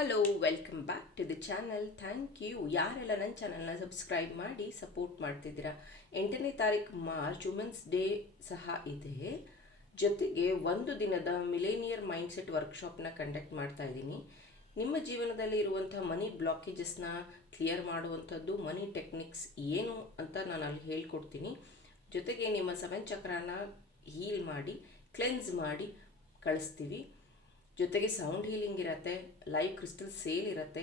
Hello, welcome back to the channel. Thank you ಯಾರೆಲ್ಲ ನನ್ನ ಚಾನಲ್ನ ಸಬ್ಸ್ಕ್ರೈಬ್ ಮಾಡಿ ಸಪೋರ್ಟ್ ಮಾಡ್ತಿದ್ದೀರಾ. 8ನೇ ತಾರೀಕು ಮಾರ್ಚ್ ವುಮೆನ್ಸ್ ಡೇ ಸಹ ಇದೆ. ಜೊತೆಗೆ ಒಂದು ದಿನದ ಮಿಲೇನಿಯರ್ ಮೈಂಡ್ಸೆಟ್ ವರ್ಕ್ಶಾಪ್ನ ಕಂಡಕ್ಟ್ ಮಾಡ್ತಾ ಇದ್ದೀನಿ. ನಿಮ್ಮ ಜೀವನದಲ್ಲಿ ಇರುವಂಥ ಮನಿ ಬ್ಲಾಕೇಜಸ್ನ ಕ್ಲಿಯರ್ ಮಾಡುವಂಥದ್ದು, ಮನಿ ಟೆಕ್ನಿಕ್ಸ್ ಏನು ಅಂತ ನಾನು ಅಲ್ಲಿ ಹೇಳ್ಕೊಡ್ತೀನಿ. ಜೊತೆಗೆ ನಿಮ್ಮ 7 ಚಕ್ರನ ಹೀಲ್ ಮಾಡಿ ಕ್ಲೆನ್ಸ್ ಮಾಡಿ ಕಳಿಸ್ತೀವಿ. ಜೊತೆಗೆ ಸೌಂಡ್ ಹೀಲಿಂಗ್ ಇರುತ್ತೆ, ಲೈವ್ ಕ್ರಿಸ್ಟಲ್ ಸೇಲ್ ಇರುತ್ತೆ.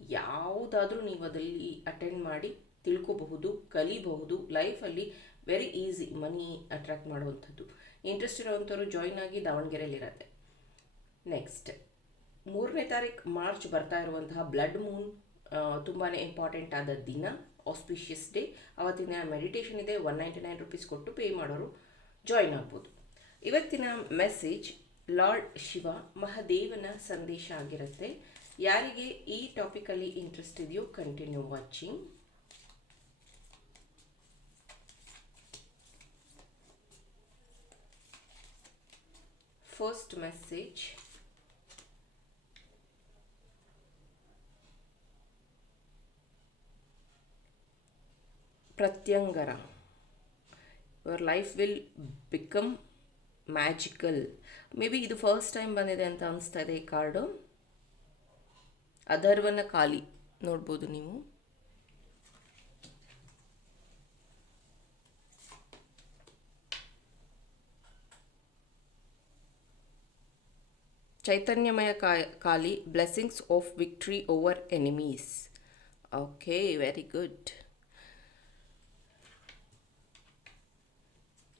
ಯಾವುದಾದ್ರೂ ನೀವು ಅದರಲ್ಲಿ ಅಟೆಂಡ್ ಮಾಡಿ ತಿಳ್ಕೋಬಹುದು, ಕಲಿಬಹುದು. ಲೈಫಲ್ಲಿ ವೆರಿ ಈಸಿ ಮನಿ ಅಟ್ರಾಕ್ಟ್ ಮಾಡುವಂಥದ್ದು. ಇಂಟ್ರೆಸ್ಟ್ ಇರೋವಂಥವ್ರು ಜಾಯ್ನ್ ಆಗಿ ದಾವಣಗೆರೆಯಲ್ಲಿರುತ್ತೆ. ನೆಕ್ಸ್ಟ್ 3ನೇ ತಾರೀಕು ಮಾರ್ಚ್ ಬರ್ತಾ ಇರುವಂತಹ ಬ್ಲಡ್ ಮೂನ್ ತುಂಬಾ ಇಂಪಾರ್ಟೆಂಟ್ ಆದ ದಿನ, ಆಸ್ಪಿಷಿಯಸ್ ಡೇ. ಅವತ್ತಿನ ಮೆಡಿಟೇಷನ್ ಇದೆ. 199 ರೂಪೀಸ್ ಕೊಟ್ಟು ಪೇ ಮಾಡೋರು ಜಾಯ್ನ್ ಆಗ್ಬೋದು. ಇವತ್ತಿನ ಮೆಸೇಜ್ ಲಾರ್ಡ್ ಶಿವ ಮಹಾದೇವನ ಸಂದೇಶ ಆಗಿರುತ್ತೆ. ಯಾರಿಗೆ ಈ ಟಾಪಿಕಲ್ಲಿ ಇಂಟ್ರೆಸ್ಟ್ ಇದೆಯೋ continue watching. First message, Pratyangira. Your life will become magical. Maybe ಇದು ಫಸ್ಟ್ ಟೈಮ್ ಬಂದಿದೆ ಅಂತ ಅನಿಸ್ತಾ ಇದೆ ಈ ಕಾರ್ಡು. ಅಧರ್ವನ ಖಾಲಿ ನೋಡ್ಬೋದು ನೀವು. ಚೈತನ್ಯಮಯ ಖಾಲಿ, blessings of victory over enemies. Okay, very good.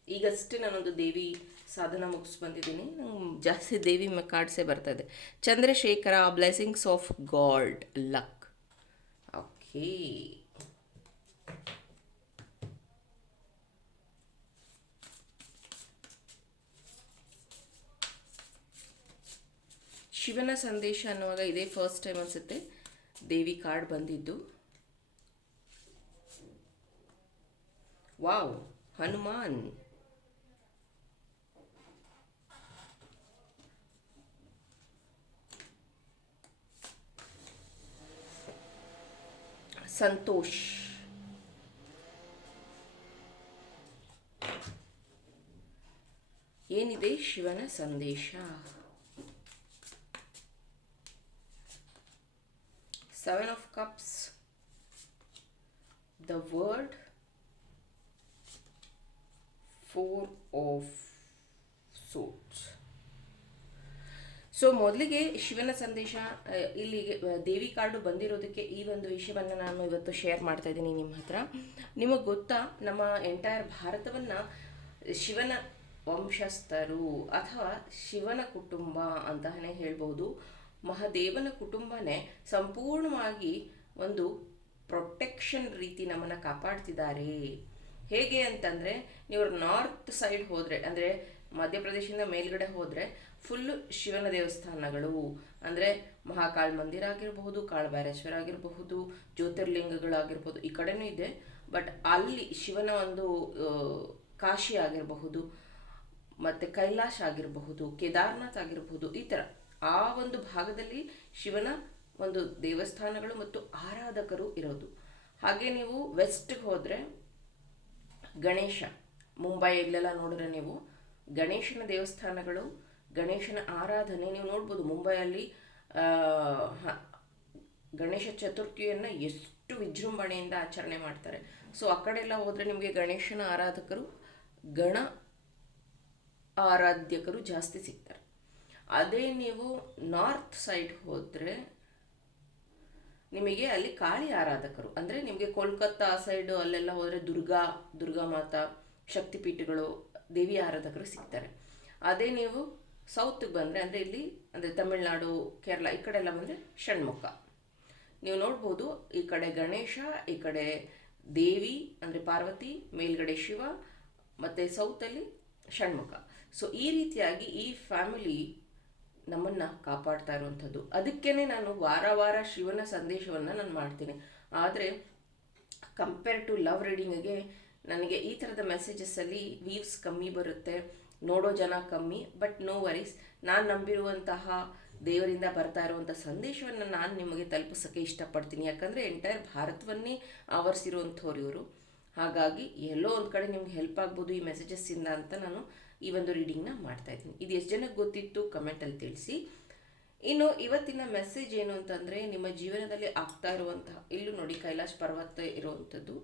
ಈಗಷ್ಟೇ ನಾನೊಂದು ದೇವಿ ಸಾಧನ ಮುಗಿಸ್ ಬಂದಿದ್ದೀನಿ. ಜಾಸ್ತಿ ದೇವಿ ಕಾರ್ಡ್ಸೇ ಬರ್ತದೆ. Chandrashekhara, blessings of god, luck. Okay, ಶಿವನ ಸಂದೇಶ ಅನ್ನುವಾಗ ಇದೇ ಫಸ್ಟ್ ಟೈಮ್ ಅನಿಸುತ್ತೆ ದೇವಿ ಕಾರ್ಡ್ ಬಂದಿದ್ದು. ವಾವ್, ಹನುಮಾನ್. ಸಂತೋಷ್. ಏನಿದೆ ಶಿವನ ಸಂದೇಶ? 7 of cups, the word, 4 of swords. So ಮೊದಲಿಗೆ ಶಿವನ ಸಂದೇಶ ಇಲ್ಲಿಗೆ ದೇವಿ ಕಾರ್ಡು ಬಂದಿರೋದಕ್ಕೆ ಈ ಒಂದು ವಿಷಯವನ್ನು ನಾನು ಇವತ್ತು ಶೇರ್ ಮಾಡ್ತಾ ಇದ್ದೀನಿ ನಿಮ್ಮ ಹತ್ರ. ನಿಮಗೆ ಗೊತ್ತಾ, ನಮ್ಮ ಎಂಟೈರ್ ಭಾರತವನ್ನು ಶಿವನ ವಂಶಸ್ಥರು ಅಥವಾ ಶಿವನ ಕುಟುಂಬ ಅಂತಲೇ ಹೇಳ್ಬೋದು. ಮಹಾದೇವನ ಕುಟುಂಬನೇ ಸಂಪೂರ್ಣವಾಗಿ ಒಂದು ಪ್ರೊಟೆಕ್ಷನ್ ರೀತಿ ನಮ್ಮನ್ನು ಕಾಪಾಡ್ತಿದ್ದಾರೆ. ಹೇಗೆ ಅಂತಂದರೆ, ನೀವು ನಾರ್ತ್ ಸೈಡ್ ಹೋದರೆ, ಅಂದರೆ ಮಧ್ಯಪ್ರದೇಶದಿಂದ ಮೇಲ್ಗಡೆ ಹೋದರೆ ಫುಲ್ಲು ಶಿವನ ದೇವಸ್ಥಾನಗಳು, ಅಂದರೆ ಮಹಾಕಾಳ ಮಂದಿರ ಆಗಿರಬಹುದು, ಕಾಳಭೈರೇಶ್ವರ ಆಗಿರಬಹುದು, ಜ್ಯೋತಿರ್ಲಿಂಗಗಳಾಗಿರ್ಬೋದು, ಈ ಕಡೆನೂ ಇದೆ. ಬಟ್ ಅಲ್ಲಿ ಶಿವನ ಒಂದು ಕಾಶಿ ಆಗಿರಬಹುದು, ಮತ್ತು ಕೈಲಾಶ ಆಗಿರಬಹುದು, ಕೇದಾರ್ನಾಥ್ ಆಗಿರಬಹುದು, ಈ ಥರ ಆ ಒಂದು ಭಾಗದಲ್ಲಿ ಶಿವನ ಒಂದು ದೇವಸ್ಥಾನಗಳು ಮತ್ತು ಆರಾಧಕರು ಇರೋದು. ಹಾಗೆ ನೀವು ವೆಸ್ಟ್ಗೆ ಹೋದರೆ ಗಣೇಶ, ಮುಂಬೈ ಇಲ್ಲೆಲ್ಲ ನೋಡಿದ್ರೆ ನೀವು ಗಣೇಶನ ದೇವಸ್ಥಾನಗಳು, ಗಣೇಶನ ಆರಾಧನೆ ನೀವು ನೋಡ್ಬೋದು. ಮುಂಬೈಯಲ್ಲಿ ಗಣೇಶ ಚತುರ್ಥಿಯನ್ನು ಎಷ್ಟು ವಿಜೃಂಭಣೆಯಿಂದ ಆಚರಣೆ ಮಾಡ್ತಾರೆ. ಸೊ ಆ ಕಡೆ ಎಲ್ಲ ಹೋದರೆ ನಿಮಗೆ ಗಣೇಶನ ಆರಾಧಕರು, ಗಣ ಆರಾಧ್ಯಕರು ಜಾಸ್ತಿ ಸಿಗ್ತಾರೆ. ಅದೇ ನೀವು ನಾರ್ತ್ ಸೈಡ್ ಹೋದರೆ ನಿಮಗೆ ಅಲ್ಲಿ ಕಾಳಿ ಆರಾಧಕರು, ಅಂದರೆ ನಿಮಗೆ ಕೋಲ್ಕತ್ತಾ ಸೈಡು ಅಲ್ಲೆಲ್ಲ ಹೋದರೆ ದುರ್ಗಾ ಮಾತಾ ಶಕ್ತಿಪೀಠಗಳು, ದೇವಿ ಆರಾಧಕರು ಸಿಗ್ತಾರೆ. ಅದೇ ನೀವು ಸೌತ್ಗೆ ಬಂದರೆ, ಅಂದರೆ ಇಲ್ಲಿ ಅಂದರೆ ತಮಿಳುನಾಡು, ಕೇರಳ ಈ ಕಡೆ ಎಲ್ಲ ಬಂದರೆ ಷಣ್ಮುಖ ನೀವು ನೋಡ್ಬೋದು. ಈ ಕಡೆ ಗಣೇಶ, ಈ ಕಡೆ ದೇವಿ ಅಂದರೆ ಪಾರ್ವತಿ, ಮೇಲ್ಗಡೆ ಶಿವ, ಮತ್ತು ಸೌತಲ್ಲಿ ಷಣ್ಮುಖ. ಸೊ ಈ ರೀತಿಯಾಗಿ ಈ ಫ್ಯಾಮಿಲಿ ನಮ್ಮನ್ನು ಕಾಪಾಡ್ತಾ ಇರುವಂಥದ್ದು. ಅದಕ್ಕೇ ನಾನು ವಾರ ಶಿವನ ಸಂದೇಶವನ್ನು ನಾನು ಮಾಡ್ತೀನಿ. ಆದರೆ ಕಂಪೇರ್ ಟು ಲವ್ ರೀಡಿಂಗಿಗೆ ನನಗೆ ಈ ಥರದ ಮೆಸೇಜಸ್ಸಲ್ಲಿ ವ್ಯೂಸ್ ಕಮ್ಮಿ ಬರುತ್ತೆ, ನೋಡೋ ಜನ ಕಮ್ಮಿ. ಬಟ್ ನೋ ವರೀಸ್, ನಾನು ನಂಬಿರುವಂತಹ ದೇವರಿಂದ ಬರ್ತಾ ಇರುವಂಥ ಸಂದೇಶವನ್ನು ನಾನು ನಿಮಗೆ ತಲುಪಿಸೋಕ್ಕೆ ಇಷ್ಟಪಡ್ತೀನಿ. ಯಾಕಂದರೆ ಎಂಟೈರ್ ಭಾರತವನ್ನೇ ಆವರಿಸಿರುವಂಥವ್ರು ಇವರು. ಹಾಗಾಗಿ ಎಲ್ಲೋ ಒಂದು ಕಡೆ ನಿಮ್ಗೆ ಹೆಲ್ಪ್ ಆಗ್ಬೋದು ಈ ಮೆಸೇಜಸ್ಸಿಂದ ಅಂತ ನಾನು ಈ ಒಂದು ರೀಡಿಂಗ್ನ ಮಾಡ್ತಾಯಿದ್ದೀನಿ. ಇದು ಎಷ್ಟು ಜನಕ್ಕೆ ಗೊತ್ತಿತ್ತು ಕಮೆಂಟಲ್ಲಿ ತಿಳಿಸಿ. ಇನ್ನು ಇವತ್ತಿನ ಮೆಸೇಜ್ ಏನು ಅಂತಂದರೆ, ನಿಮ್ಮ ಜೀವನದಲ್ಲಿ ಆಗ್ತಾ ಇರುವಂತಹ, ಇಲ್ಲೂ ನೋಡಿ ಕೈಲಾಶ್ ಪರ್ವತ ಇರುವಂಥದ್ದು.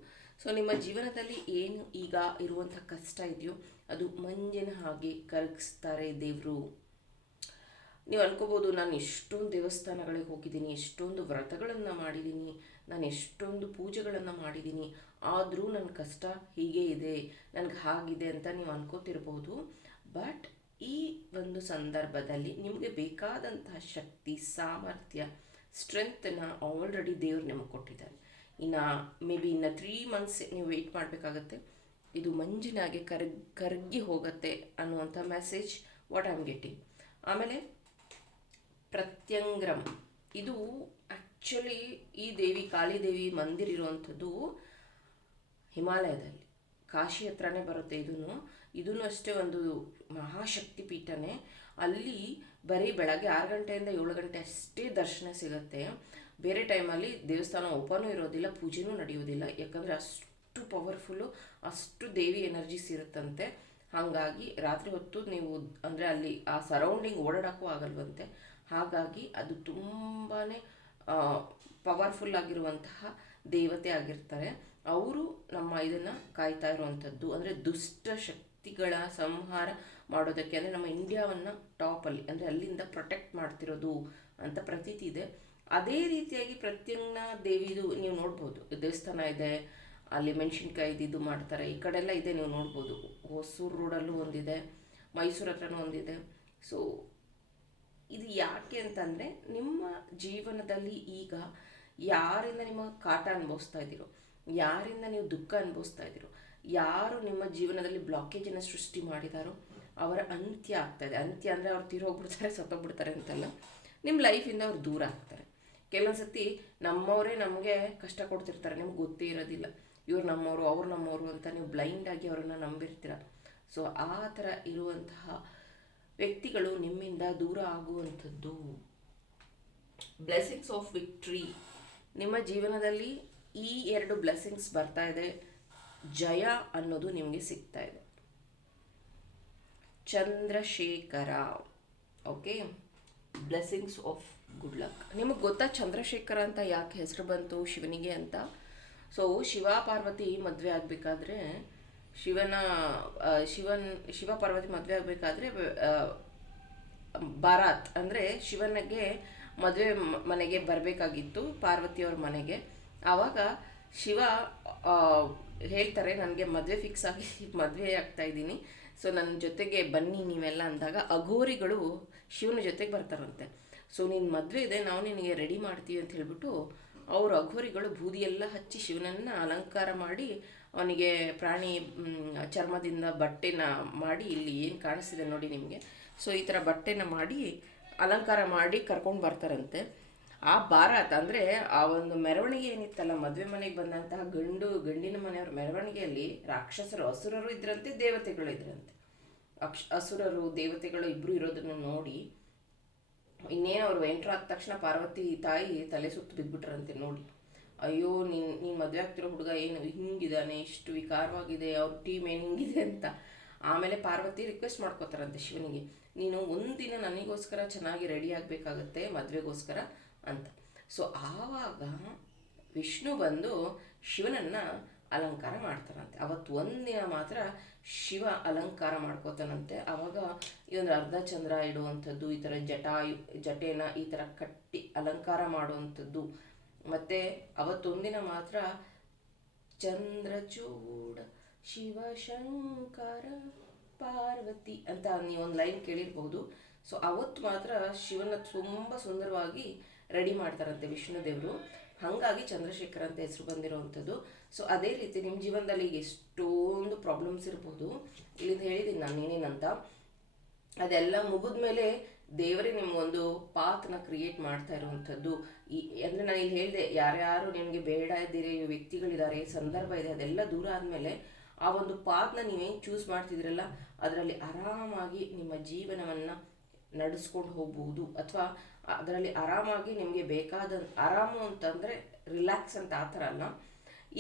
ಸೊ ನಿಮ್ಮ ಜೀವನದಲ್ಲಿ ಏನು ಈಗ ಇರುವಂಥ ಕಷ್ಟ ಇದೆಯೋ ಅದು ಮಂಜಿನ ಹಾಗೆ ಕರಗಿಸ್ತಾರೆ ದೇವರು. ನೀವು ಅನ್ಕೋಬೋದು, ನಾನು ಎಷ್ಟೊಂದು ದೇವಸ್ಥಾನಗಳಿಗೆ ಹೋಗಿದ್ದೀನಿ, ಎಷ್ಟೊಂದು ವ್ರತಗಳನ್ನು ಮಾಡಿದ್ದೀನಿ, ನಾನು ಎಷ್ಟೊಂದು ಪೂಜೆಗಳನ್ನು ಮಾಡಿದ್ದೀನಿ, ಆದರೂ ನನ್ನ ಕಷ್ಟ ಹೀಗೆ ಇದೆ, ನನಗೆ ಹಾಗಿದೆ ಅಂತ ನೀವು ಅನ್ಕೋತಿರ್ಬೋದು. ಬಟ್ ಈ ಒಂದು ಸಂದರ್ಭದಲ್ಲಿ ನಿಮಗೆ ಬೇಕಾದಂತಹ ಶಕ್ತಿ, ಸಾಮರ್ಥ್ಯ, ಸ್ಟ್ರೆಂತನ್ನು ಆಲ್ರೆಡಿ ದೇವ್ರು ನಿಮಗೆ ಕೊಟ್ಟಿದ್ದಾರೆ. ಇನ್ನು ಇನ್ನು 3 months ನೀವು ವೆಯ್ಟ್ ಮಾಡಬೇಕಾಗತ್ತೆ. ಇದು ಮಂಜಿನಾಗೆ ಕರಗಿ ಹೋಗುತ್ತೆ ಅನ್ನುವಂಥ message what I am getting. ಆಮೇಲೆ ಪ್ರತ್ಯಂಗ್ರಮ್, ಇದು ಆ್ಯಕ್ಚುಲಿ ಈ ದೇವಿ ಕಾಳಿದೇವಿ ಮಂದಿರ ಇರುವಂಥದ್ದು ಹಿಮಾಲಯದಲ್ಲಿ, ಕಾಶಿ ಹತ್ರನೇ ಬರುತ್ತೆ. ಇದೂ ಅಷ್ಟೇ ಒಂದು ಮಹಾಶಕ್ತಿ ಪೀಠನೇ. ಅಲ್ಲಿ ಬರೀ ಬೆಳಗ್ಗೆ 6 ಗಂಟೆಯಿಂದ 7 ಗಂಟೆ ಅಷ್ಟೇ ದರ್ಶನ ಸಿಗುತ್ತೆ. ಬೇರೆ ಟೈಮಲ್ಲಿ ದೇವಸ್ಥಾನ ಓಪನೂ ಇರೋದಿಲ್ಲ, ಪೂಜೆನೂ ನಡೆಯೋದಿಲ್ಲ. ಯಾಕಂದರೆ ಅಷ್ಟು ಪವರ್ಫುಲ್ಲು, ಅಷ್ಟು ದೇವಿ ಎನರ್ಜೀಸ್ ಇರುತ್ತಂತೆ. ಹಾಗಾಗಿ ರಾತ್ರಿ ಹೊತ್ತು ನೀವು ಅಂದರೆ ಅಲ್ಲಿ ಆ ಸರೌಂಡಿಂಗ್ ಓಡಾಡೋಕ್ಕೂ ಆಗಲ್ವಂತೆ. ಹಾಗಾಗಿ ಅದು ತುಂಬಾ ಪವರ್ಫುಲ್ ಆಗಿರುವಂತಹ ದೇವತೆ ಆಗಿರ್ತಾರೆ. ಅವರು ನಮ್ಮ ಇದನ್ನು ಕಾಯ್ತಾ ಇರುವಂಥದ್ದು, ಅಂದರೆ ದುಷ್ಟ ಶಕ್ತಿಗಳ ಸಂಹಾರ ಮಾಡೋದಕ್ಕೆ, ಅಂದರೆ ನಮ್ಮ ಇಂಡಿಯಾವನ್ನು ಟಾಪಲ್ಲಿ ಅಂದರೆ ಅಲ್ಲಿಂದ ಪ್ರೊಟೆಕ್ಟ್ ಮಾಡ್ತಿರೋದು ಅಂತ ಪ್ರತೀತಿ ಇದೆ. ಅದೇ ರೀತಿಯಾಗಿ ಪ್ರತ್ಯಂಗ್ನ ದೇವಿದು ನೀವು ನೋಡ್ಬೋದು, ದೇವಸ್ಥಾನ ಇದೆ, ಅಲ್ಲಿ ಮೆಣಸಿನ್ಕಾಯಿ ಇದು ಮಾಡ್ತಾರೆ. ಈ ಕಡೆಲ್ಲ ಇದೆ, ನೀವು ನೋಡ್ಬೋದು. ಹೊಸೂರು ರೋಡಲ್ಲೂ ಒಂದಿದೆ, ಮೈಸೂರು ಹತ್ರನೂ ಒಂದಿದೆ. ಸೊ ಇದು ಯಾಕೆ ಅಂತಂದರೆ, ನಿಮ್ಮ ಜೀವನದಲ್ಲಿ ಈಗ ಯಾರಿಂದ ನಿಮ್ಮ ಕಾಟ ಅನುಭವಿಸ್ತಾ ಇದ್ದೀರೋ, ಯಾರಿಂದ ನೀವು ದುಃಖ ಅನುಭವಿಸ್ತಾ ಇದ್ದೀರೋ, ಯಾರು ನಿಮ್ಮ ಜೀವನದಲ್ಲಿ ಬ್ಲಾಕೇಜನ್ನು ಸೃಷ್ಟಿ ಮಾಡಿದಾರೋ ಅವರ ಅಂತ್ಯ ಆಗ್ತಾಯಿದೆ. ಅಂತ್ಯ ಅಂದರೆ ಅವ್ರು ತೀರೋಗ್ಬಿಡ್ತಾರೆ, ಸತ್ತೋಗ್ಬಿಡ್ತಾರೆ ಅಂತಲ್ಲ, ನಿಮ್ಮ ಲೈಫಿಂದ ಅವ್ರು ದೂರ ಆಗ್ತಾರೆ. ಕೆಲವೊಂದು ಸತಿ ನಮ್ಮವರೇ ನಮಗೆ ಕಷ್ಟ ಕೊಡ್ತಿರ್ತಾರೆ, ನಿಮ್ಗೆ ಗೊತ್ತೇ ಇರೋದಿಲ್ಲ. ಇವ್ರು ನಮ್ಮವರು, ಅವ್ರು ನಮ್ಮವರು ಅಂತ ನೀವು ಬ್ಲೈಂಡಾಗಿ ಅವರನ್ನು ನಂಬಿರ್ತೀರ. ಸೊ ಆ ಥರ ಇರುವಂತಹ ವ್ಯಕ್ತಿಗಳು ನಿಮ್ಮಿಂದ ದೂರ ಆಗುವಂಥದ್ದು. ಬ್ಲೆಸ್ಸಿಂಗ್ಸ್ ಆಫ್ ವಿಕ್ಟ್ರಿ, ನಿಮ್ಮ ಜೀವನದಲ್ಲಿ ಈ 2 ಬ್ಲೆಸ್ಸಿಂಗ್ಸ್ ಬರ್ತಾ ಇದೆ. ಜಯ ಅನ್ನೋದು ನಿಮಗೆ ಸಿಗ್ತಾ ಇದೆ. Chandrashekhara, okay, blessings of good luck. ನಿಮಗೆ ಗೊತ್ತಾ ಚಂದ್ರಶೇಖರ ಅಂತ ಯಾಕೆ ಹೆಸರು ಬಂತು ಶಿವನಿಗೆ ಅಂತ? ಸೊ ಶಿವ ಪಾರ್ವತಿ ಮದುವೆ ಆಗಬೇಕಾದ್ರೆ, ಶಿವ ಪಾರ್ವತಿ ಮದುವೆ ಆಗಬೇಕಾದ್ರೆ ಬಾರಾತ್ ಅಂದರೆ ಶಿವನಿಗೆ ಮದುವೆ ಮನೆಗೆ ಬರಬೇಕಾಗಿತ್ತು, ಪಾರ್ವತಿಯವ್ರ ಮನೆಗೆ. ಆವಾಗ ಶಿವ ಹೇಳ್ತಾರೆ, ನನಗೆ ಮದುವೆ ಫಿಕ್ಸ್ ಆಗಿ ಮದುವೆ ಆಗ್ತಾಯಿದ್ದೀನಿ, ಸೊ ನನ್ನ ಜೊತೆಗೆ ಬನ್ನಿ ನೀವೆಲ್ಲ ಅಂದಾಗ ಅಘೋರಿಗಳು ಶಿವನ ಜೊತೆಗೆ ಬರ್ತಾರಂತೆ. ಸೊ ನಿನ್ನ ಮದುವೆ ಇದೆ, ನಾವು ನಿನಗೆ ರೆಡಿ ಮಾಡ್ತೀವಿ ಅಂತ ಹೇಳ್ಬಿಟ್ಟು ಅವರು ಅಘೋರಿಗಳು ಬೂದಿಯೆಲ್ಲ ಹಚ್ಚಿ ಶಿವನನ್ನು ಅಲಂಕಾರ ಮಾಡಿ, ಅವನಿಗೆ ಪ್ರಾಣಿ ಚರ್ಮದಿಂದ ಬಟ್ಟೆನ ಮಾಡಿ, ಇಲ್ಲಿ ಏನು ಕಾಣಿಸ್ತಿದೆ ನೋಡಿ ನಿಮಗೆ, ಸೊ ಈ ಥರ ಬಟ್ಟೆನ ಮಾಡಿ ಅಲಂಕಾರ ಮಾಡಿ ಕರ್ಕೊಂಡು ಬರ್ತಾರಂತೆ. ಆ ಬಾರಾತ್ ಅಂದರೆ ಆ ಒಂದು ಮೆರವಣಿಗೆ ಏನಿತ್ತಲ್ಲ, ಮದುವೆ ಮನೆಗೆ ಬಂದಂತಹ ಗಂಡಿನ ಮನೆಯವ್ರ ಮೆರವಣಿಗೆಯಲ್ಲಿ ರಾಕ್ಷಸರು, ಅಸುರರು ಇದ್ರಂತೆ, ದೇವತೆಗಳು ಇದ್ರಂತೆ. ಅಸುರರು ದೇವತೆಗಳು ಇಬ್ಬರು ಇರೋದನ್ನು ನೋಡಿ ಇನ್ನೇನು ಅವರು ಎಂಟ್ರ್ ಆದ ತಕ್ಷಣ ಪಾರ್ವತಿ ತಾಯಿ ತಲೆ ಸುತ್ತು ಬಿದ್ದುಬಿಟ್ರಂತೆ. ನೋಡಿ, ಅಯ್ಯೋ ನೀನು ಮದುವೆ ಆಗ್ತಿರೋ ಹುಡುಗ ಏನು ಹಿಂಗಿದ್ದಾನೆ, ಇಷ್ಟು ವಿಕಾರವಾಗಿದೆ, ಅವ್ರ ಟೀಮ್ ಏನು ಹಿಂಗಿದೆ ಅಂತ. ಆಮೇಲೆ ಪಾರ್ವತಿ ರಿಕ್ವೆಸ್ಟ್ ಮಾಡ್ಕೋತಾರಂತೆ ಶಿವನಿಗೆ, ನೀನು ಒಂದಿನ ನನಗೋಸ್ಕರ ಚೆನ್ನಾಗಿ ರೆಡಿ ಆಗಬೇಕಾಗತ್ತೆ ಮದುವೆಗೋಸ್ಕರ ಅಂತ. ಸೊ ಆವಾಗ ವಿಷ್ಣು ಬಂದು ಶಿವನನ್ನು ಅಲಂಕಾರ ಮಾಡ್ತಾರಂತೆ. ಅವತ್ತು ಒಂದಿನ ಮಾತ್ರ ಶಿವ ಅಲಂಕಾರ ಮಾಡ್ಕೋತಾನಂತೆ. ಆವಾಗ ಈ ಒಂದು ಅರ್ಧ ಚಂದ್ರ ಇಡುವಂಥದ್ದು, ಈ ಥರ ಜಟೇನ ಈ ಥರ ಕಟ್ಟಿ ಅಲಂಕಾರ ಮಾಡುವಂಥದ್ದು, ಮತ್ತು ಅವತ್ತೊಂದಿನ ಮಾತ್ರ ಚಂದ್ರಚೂಡ ಶಿವಶಂಕರ ಪಾರ್ವತಿ ಅಂತ ನೀವು ಒಂದು ಲೈನ್ ಕೇಳಿರ್ಬೋದು. ಸೊ ಅವತ್ತು ಮಾತ್ರ ಶಿವನ ತುಂಬ ಸುಂದರವಾಗಿ ರೆಡಿ ಮಾಡ್ತಾರಂತೆ ವಿಷ್ಣು ದೇವರು. ಹಾಗಾಗಿ ಚಂದ್ರಶೇಖರ ಅಂತ ಹೆಸರು ಬಂದಿರೋವಂಥದ್ದು. ಸೊ ಅದೇ ರೀತಿ ನಿಮ್ಮ ಜೀವನದಲ್ಲಿ ಈಗ ಎಷ್ಟೊಂದು ಪ್ರಾಬ್ಲಮ್ಸ್ ಇರ್ಬೋದು, ಇಲ್ಲಿಂದ ಹೇಳಿದ್ದೀನಿ ನಾನು ಏನೇನಂತ. ಅದೆಲ್ಲ ಮುಗಿದ ಮೇಲೆ ದೇವರೇ ನಿಮಗೊಂದು ಪಾತ್ನ ಕ್ರಿಯೇಟ್ ಮಾಡ್ತಾ ಇರುವಂಥದ್ದು. ಅಂದರೆ ನಾನು ಇಲ್ಲಿ ಹೇಳಿದೆ, ಯಾರ್ಯಾರು ನಿಮಗೆ ಬೇಡ ಇದ್ದೀರಿ ವ್ಯಕ್ತಿಗಳಿದ್ದಾರೆ, ಸಂದರ್ಭ ಇದೆ, ಅದೆಲ್ಲ ದೂರ ಆದಮೇಲೆ ಆ ಒಂದು ಪಾತ್ನ ನೀವೇನು ಚೂಸ್ ಮಾಡ್ತಿದ್ರಲ್ಲ, ಅದರಲ್ಲಿ ಆರಾಮಾಗಿ ನಿಮ್ಮ ಜೀವನವನ್ನು ನಡೆಸ್ಕೊಂಡು ಹೋಗ್ಬೋದು, ಅಥವಾ ಅದರಲ್ಲಿ ಆರಾಮಾಗಿ ನಿಮಗೆ ಬೇಕಾದ ಆರಾಮು ಅಂತಂದರೆ ರಿಲ್ಯಾಕ್ಸ್ ಅಂತ ಆ ಥರ ಅಲ್ಲ.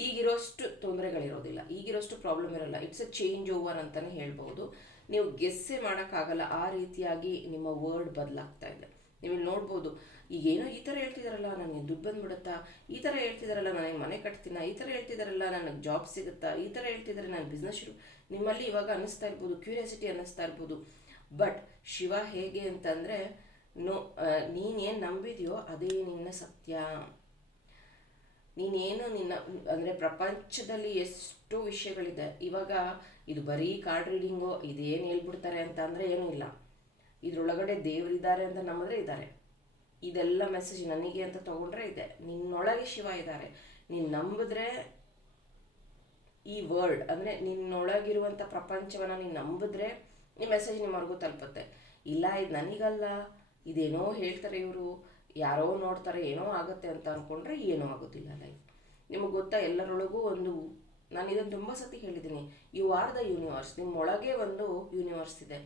ಈಗಿರೋಷ್ಟು ತೊಂದರೆಗಳಿರೋದಿಲ್ಲ, ಈಗಿರೋಷ್ಟು ಪ್ರಾಬ್ಲಮ್ ಇರೋಲ್ಲ. ಇಟ್ಸ್ ಅ ಚೇಂಜ್ ಓವರ್ ಅಂತಲೇ ಹೇಳ್ಬೋದು. ನೀವು ಗೆಸ್ಸೇ ಮಾಡೋಕ್ಕಾಗಲ್ಲ, ಆ ರೀತಿಯಾಗಿ ನಿಮ್ಮ ವರ್ಡ್ ಬದಲಾಗ್ತಾ ಇದೆ. ನೀವು ನೋಡ್ಬೋದು, ಈಗೇನೋ ಈ ಥರ ಹೇಳ್ತಿದಾರಲ್ಲ ನನಗೆ ದುಡ್ಡು ಬಂದ್ಬಿಡುತ್ತಾ, ಈ ಥರ ಹೇಳ್ತಿದಾರಲ್ಲ ನನಗೆ ಮನೆ ಕಟ್ತೀನ, ಈ ಥರ ಹೇಳ್ತಿದಾರಲ್ಲ ನನಗೆ ಜಾಬ್ ಸಿಗುತ್ತಾ, ಈ ಥರ ಹೇಳ್ತಿದ್ದಾರೆ ನಾನು ಬಿಸ್ನೆಸ್ ಶುರು. ನಿಮ್ಮಲ್ಲಿ ಇವಾಗ ಅನ್ನಿಸ್ತಾ ಇರ್ಬೋದು, ಕ್ಯೂರಿಯಾಸಿಟಿ ಅನ್ನಿಸ್ತಾ ಇರ್ಬೋದು. ಬಟ್ ಶಿವ ಹೇಗೆ ಅಂತಂದರೆ, ನೀನೇನು ನಂಬಿದೆಯೋ ಅದೇ ನಿನ್ನ ಸತ್ಯ. ನೀನೇನು ಅಂದರೆ ಪ್ರಪಂಚದಲ್ಲಿ ಎಷ್ಟೋ ವಿಷಯಗಳಿದೆ. ಇವಾಗ ಇದು ಬರೀ ಕಾರ್ಡ್ ರೀಡಿಂಗು ಇದೇನು ಹೇಳ್ಬಿಡ್ತಾರೆ ಅಂತ ಅಂದರೆ ಏನೂ ಇಲ್ಲ. ಇದರೊಳಗಡೆ ದೇವರಿದ್ದಾರೆ ಅಂತ ನಂಬಿದ್ರೆ ಇದ್ದಾರೆ. ಇದೆಲ್ಲ ಮೆಸೇಜ್ ನನಗೆ ಅಂತ ತಗೊಂಡ್ರೆ ಇದೆ. ನಿನ್ನೊಳಗೆ ಶಿವ ಇದ್ದಾರೆ. ನೀನು ನಂಬಿದ್ರೆ ಈ ವರ್ಲ್ಡ್ ಅಂದರೆ ನಿನ್ನೊಳಗಿರುವಂಥ ಪ್ರಪಂಚವನ್ನು ನೀನು ನಂಬಿದ್ರೆ ಈ ಮೆಸೇಜ್ ನಿಮ್ಮವ್ರಿಗೂ ತಲುಪುತ್ತೆ. ಇಲ್ಲ ಇದು ನನಗಲ್ಲ, ಇದೇನೋ ಹೇಳ್ತಾರೆ ಇವರು, ಯಾರೋ ನೋಡ್ತಾರೆ, ಏನೋ ಆಗುತ್ತೆ ಅಂತ ಅಂದ್ಕೊಂಡ್ರೆ ಏನೂ ಆಗೋದಿಲ್ಲ ಲೈಫ್. ನಿಮಗೆ ಗೊತ್ತಾ, ಎಲ್ಲರೊಳಗೂ ನಾನು ಇದನ್ನು ತುಂಬ ಸತಿ ಹೇಳಿದ್ದೀನಿ, ಯು ಆರ್ ದ ಯೂನಿವರ್ಸ್. ನಿಮ್ಮೊಳಗೆ ಒಂದು ಯೂನಿವರ್ಸ್ ಇದೆ.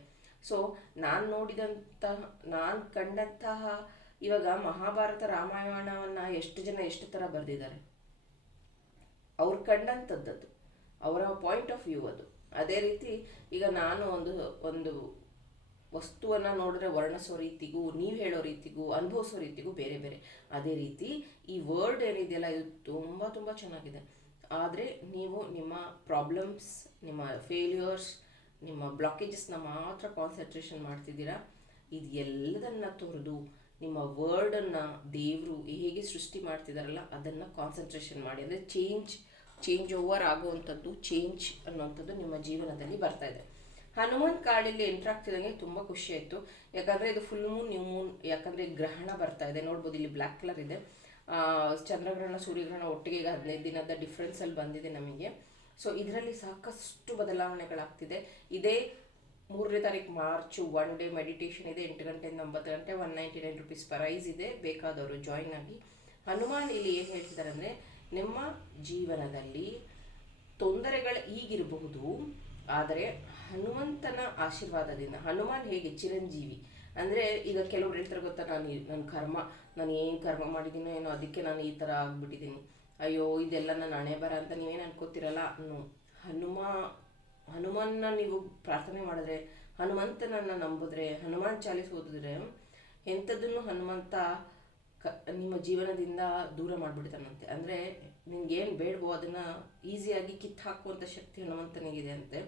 ಸೊ ನಾನು ಕಂಡಂತಹ ಇವಾಗ ಮಹಾಭಾರತ ರಾಮಾಯಣವನ್ನು ಎಷ್ಟು ಜನ ಎಷ್ಟು ಥರ ಬರೆದಿದ್ದಾರೆ, ಅವ್ರು ಕಂಡಂಥದ್ದು, ಅವರ ಪಾಯಿಂಟ್ ಆಫ್ ವ್ಯೂ ಅದು. ಅದೇ ರೀತಿ ಈಗ ನಾನು ಒಂದು ವಸ್ತುವನ್ನು ನೋಡಿದ್ರೆ ವರ್ಣಿಸೋ ರೀತಿಗೂ, ನೀವು ಹೇಳೋ ರೀತಿಗೂ, ಅನುಭವಿಸೋ ರೀತಿಗೂ ಬೇರೆ ಬೇರೆ. ಅದೇ ರೀತಿ ಈ ವರ್ಡ್ ಏನಿದೆಯಲ್ಲ, ಇದು ತುಂಬ ತುಂಬ ಚೆನ್ನಾಗಿದೆ. ಆದರೆ ನೀವು ನಿಮ್ಮ ಪ್ರಾಬ್ಲಮ್ಸ್, ನಿಮ್ಮ ಫೇಲ್ಯೂರ್ಸ್, ನಿಮ್ಮ ಬ್ಲಾಕೇಜಸ್ನ ಮಾತ್ರ ಕಾನ್ಸಂಟ್ರೇಷನ್ ಮಾಡ್ತಿದ್ದೀರಾ. ಇದು ಎಲ್ಲದನ್ನು ತೊರೆದು ನಿಮ್ಮ ವರ್ಡನ್ನು ದೇವರು ಹೇಗೆ ಸೃಷ್ಟಿ ಮಾಡ್ತಿದ್ದಾರಲ್ಲ ಅದನ್ನು ಕಾನ್ಸಂಟ್ರೇಷನ್ ಮಾಡಿ. ಅಂದರೆ ಚೇಂಜ್ ಓವರ್ ಆಗುವಂಥದ್ದು, ಚೇಂಜ್ ಅನ್ನುವಂಥದ್ದು ನಿಮ್ಮ ಜೀವನದಲ್ಲಿ ಬರ್ತಾ ಇದೆ. ಹನುಮಾನ್ ಕಾರ್ಡಲ್ಲಿ ಎಂಟ್ರ್ ಆಗ್ತಿದ್ದಂಗೆ ತುಂಬ ಖುಷಿ ಆಯಿತು. ಯಾಕಂದರೆ ಇದು ಫುಲ್ ಮೂನ್, ನ್ಯೂ ಮೂನ್, ಯಾಕಂದರೆ ಗ್ರಹಣ ಬರ್ತಾ ಇದೆ. ನೋಡ್ಬೋದು ಇಲ್ಲಿ ಬ್ಲ್ಯಾಕ್ ಕಲರ್ ಇದೆ. ಚಂದ್ರಗ್ರಹಣ ಸೂರ್ಯಗ್ರಹಣ ಒಟ್ಟಿಗೆ ಈಗ 15 ದಿನದ ಡಿಫ್ರೆನ್ಸಲ್ಲಿ ಬಂದಿದೆ ನಮಗೆ. ಸೊ ಇದರಲ್ಲಿ ಸಾಕಷ್ಟು ಬದಲಾವಣೆಗಳಾಗ್ತಿದೆ. ಇದೇ 3ನೇ ತಾರೀಕು ಮಾರ್ಚ್ 1 ಡೇ ಮೆಡಿಟೇಷನ್ ಇದೆ. 8 ಗಂಟೆಯಿಂದ 9 ಗಂಟೆ, 199 ರುಪೀಸ್ ಪ್ರೈಸ್ ಇದೆ. ಬೇಕಾದವರು ಜಾಯಿನ್ ಆಗಿ. ಹನುಮಾನ್ ಇಲ್ಲಿ ಏನು ಹೇಳ್ತಿದ್ದಾರೆ ಅಂದರೆ, ನಿಮ್ಮ ಜೀವನದಲ್ಲಿ ತೊಂದರೆಗಳು ಈಗಿರಬಹುದು, ಆದರೆ ಹನುಮಂತನ ಆಶೀರ್ವಾದದಿಂದ, ಹನುಮಾನ್ ಹೇಗೆ ಚಿರಂಜೀವಿ ಅಂದರೆ, ಈಗ ಕೆಲವ್ರು ಹೇಳ್ತಾರೆ ಗೊತ್ತಾ, ನಾನು ಏನು ಕರ್ಮ ಮಾಡಿದ್ದೀನೋ ಏನೋ ಅದಕ್ಕೆ ನಾನು ಈ ಥರ ಆಗ್ಬಿಟ್ಟಿದ್ದೀನಿ, ಅಯ್ಯೋ ಇದೆಲ್ಲ ನನ್ನ ಹಣೆ ಬರ ಅಂತ ನೀವೇನು ಅನ್ಕೋತಿರಲ್ಲ. ಹನುಮನ್ನ ನೀವು ಪ್ರಾರ್ಥನೆ ಮಾಡಿದ್ರೆ, ಹನುಮಂತನನ್ನು ನಂಬಿದ್ರೆ, ಹನುಮಾನ್ ಚಾಲಿಸ್ ಓದಿದ್ರೆ, ಎಂಥದ್ದನ್ನು ಹನುಮಂತ ನಿಮ್ಮ ಜೀವನದಿಂದ ದೂರ ಮಾಡಿಬಿಡ್ತಾನಂತೆ. ಅಂದರೆ ನಿನ್ಗೇನು ಬೇಡವೋ ಅದನ್ನು ಈಸಿಯಾಗಿ ಕಿತ್ತು ಹಾಕುವಂಥ ಶಕ್ತಿ ಹನುಮಂತನಿಗಿದೆ ಅಂತೆ.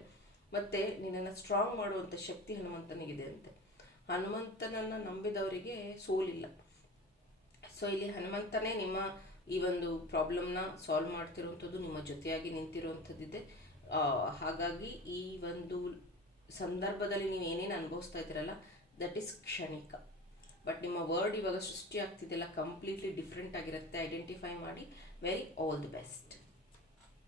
ಮತ್ತು ನಿನ್ನನ್ನು ಸ್ಟ್ರಾಂಗ್ ಮಾಡುವಂಥ ಶಕ್ತಿ ಹನುಮಂತನಿಗಿದೆ ಅಂತೆ. ಹನುಮಂತನನ್ನು ನಂಬಿದವರಿಗೆ ಸೋಲಿಲ್ಲ. ಸೊ ಇಲ್ಲಿ ಹನುಮಂತನೇ ನಿಮ್ಮ ಈ ಒಂದು ಪ್ರಾಬ್ಲಮ್ನ ಸಾಲ್ವ್ ಮಾಡ್ತಿರುವಂಥದ್ದು, ನಿಮ್ಮ ಜೊತೆಯಾಗಿ ನಿಂತಿರುವಂಥದ್ದಿದೆ. ಹಾಗಾಗಿ ಈ ಒಂದು ಸಂದರ್ಭದಲ್ಲಿ ನೀವು ಏನೇನು ಅನುಭವಿಸ್ತಾ ಇದ್ದೀರಲ್ಲ, ದಟ್ ಈಸ್ ಕ್ಷಣಿಕ. ಬಟ್ ನಿಮ್ಮ ವರ್ಡ್ ಇವಾಗ ಸೃಷ್ಟಿ ಆಗ್ತಿದೆಯಲ್ಲ, ಕಂಪ್ಲೀಟ್ಲಿ ಡಿಫ್ರೆಂಟ್ ಆಗಿರುತ್ತೆ. ಐಡೆಂಟಿಫೈ ಮಾಡಿ. Very all the best.